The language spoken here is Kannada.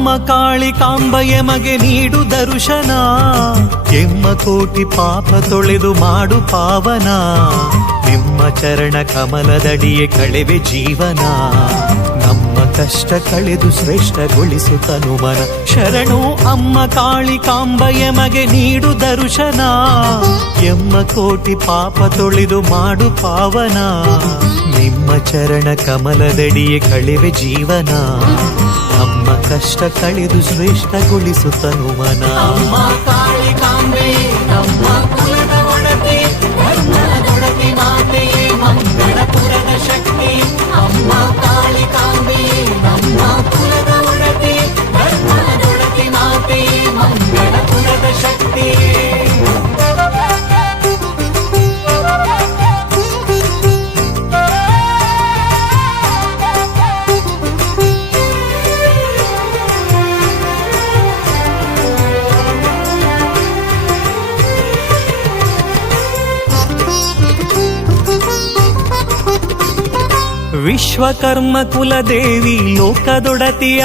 ಅಮ್ಮ ಕಾಳಿಕಾಂಬ ಎಮಗೆ ನೀಡು ದರ್ಶನ, ಎಮ್ಮ ಕೋಟಿ ಪಾಪ ತೊಳೆದು ಮಾಡು ಪಾವನ, ನಿಮ್ಮ ಚರಣ ಕಮಲದಡಿಯೇ ಕಳೆವೆ ಜೀವನ, ನಮ್ಮ ಕಷ್ಟ ಕಳೆದು ಶ್ರೇಷ್ಠಗೊಳಿಸು ತನುಮನ. ಶರಣು ಅಮ್ಮ ಕಾಳಿಕಾಂಬ ಎಮಗೆ ನೀಡು ದರ್ಶನ, ಎಮ್ಮ ಕೋಟಿ ಪಾಪ ತೊಳೆದು ಮಾಡು ಪಾವನ, ನಿಮ್ಮ ಚರಣ ಕಮಲದಡಿಯೇ ಕಳೆವೆ ಜೀವನ, ನಮ್ಮ ಕಷ್ಟ ಕಳೆದು ಶ್ರೇಷ್ಠಗೊಳಿಸು ತನುಮನ. ಅಮ್ಮ ಕಾಳಿಕಾಂಬೆ ನಮ್ಮ ಕುಲದ ಒಡತಿ, ಧರ್ಮದೊಡತಿ ಮಾತೆಯೇ ಮಂಗಳಪುರದ ಶಕ್ತಿ. ಅಮ್ಮ ಕಾಳಿಕಾಂಬೆ ನಮ್ಮ ಕುಲದ ಒಡತಿ, ಧರ್ಮದೊಡತಿ ಮಾತೆಯೇ ಮಂಗಳಪುರದ ಶಕ್ತಿ. ವಿಶ್ವಕರ್ಮ ಕುಲದೇವಿ ಲೋಕದೊಡತಿಯ